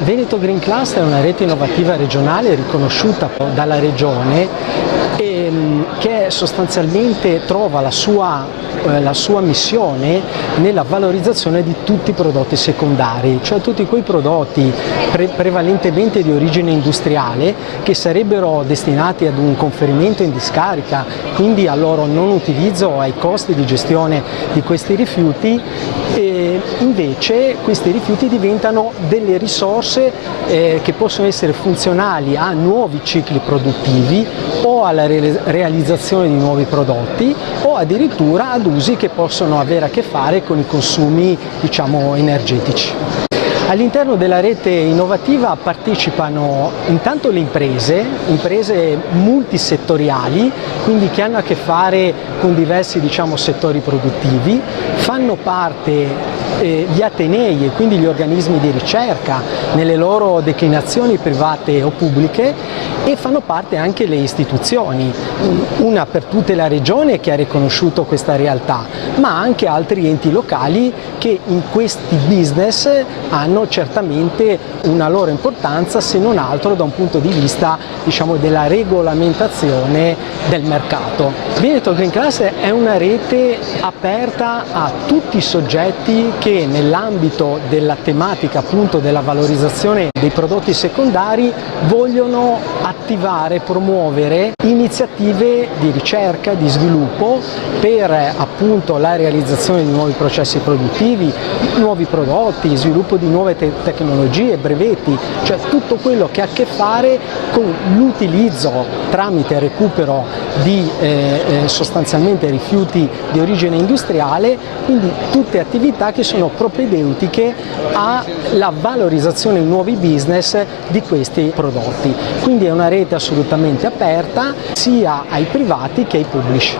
Veneto Green Cluster è una rete innovativa regionale riconosciuta dalla Regione e che sostanzialmente trova la sua missione nella valorizzazione di tutti i prodotti secondari, cioè tutti quei prodotti prevalentemente di origine industriale che sarebbero destinati ad un conferimento in discarica, quindi al loro non utilizzo o ai costi di gestione di questi rifiuti, e invece questi rifiuti diventano delle risorse che possono essere funzionali a nuovi cicli produttivi o alla realizzazione di nuovi prodotti o addirittura ad usi che possono avere a che fare con i consumi, diciamo, energetici. All'interno della rete innovativa partecipano intanto le imprese multisettoriali, quindi che hanno a che fare con diversi, diciamo, settori produttivi, fanno parte gli atenei e quindi gli organismi di ricerca nelle loro declinazioni private o pubbliche, e fanno parte anche le istituzioni, una per tutte la Regione che ha riconosciuto questa realtà, ma anche altri enti locali che in questi business hanno certamente una loro importanza, se non altro da un punto di vista, diciamo, della regolamentazione del mercato. Veneto Green Cluster è una rete aperta a tutti i soggetti che nell'ambito della tematica appunto della valorizzazione dei prodotti secondari vogliono attivare, promuovere iniziative di ricerca, di sviluppo per appunto la realizzazione di nuovi processi produttivi, nuovi prodotti, sviluppo di nuove tecnologie, brevetti, cioè tutto quello che ha a che fare con l'utilizzo tramite recupero di sostanzialmente rifiuti di origine industriale, quindi tutte attività che sono propedeutiche alla valorizzazione in nuovi business di questi prodotti. Quindi è una rete assolutamente aperta sia ai privati che ai pubblici.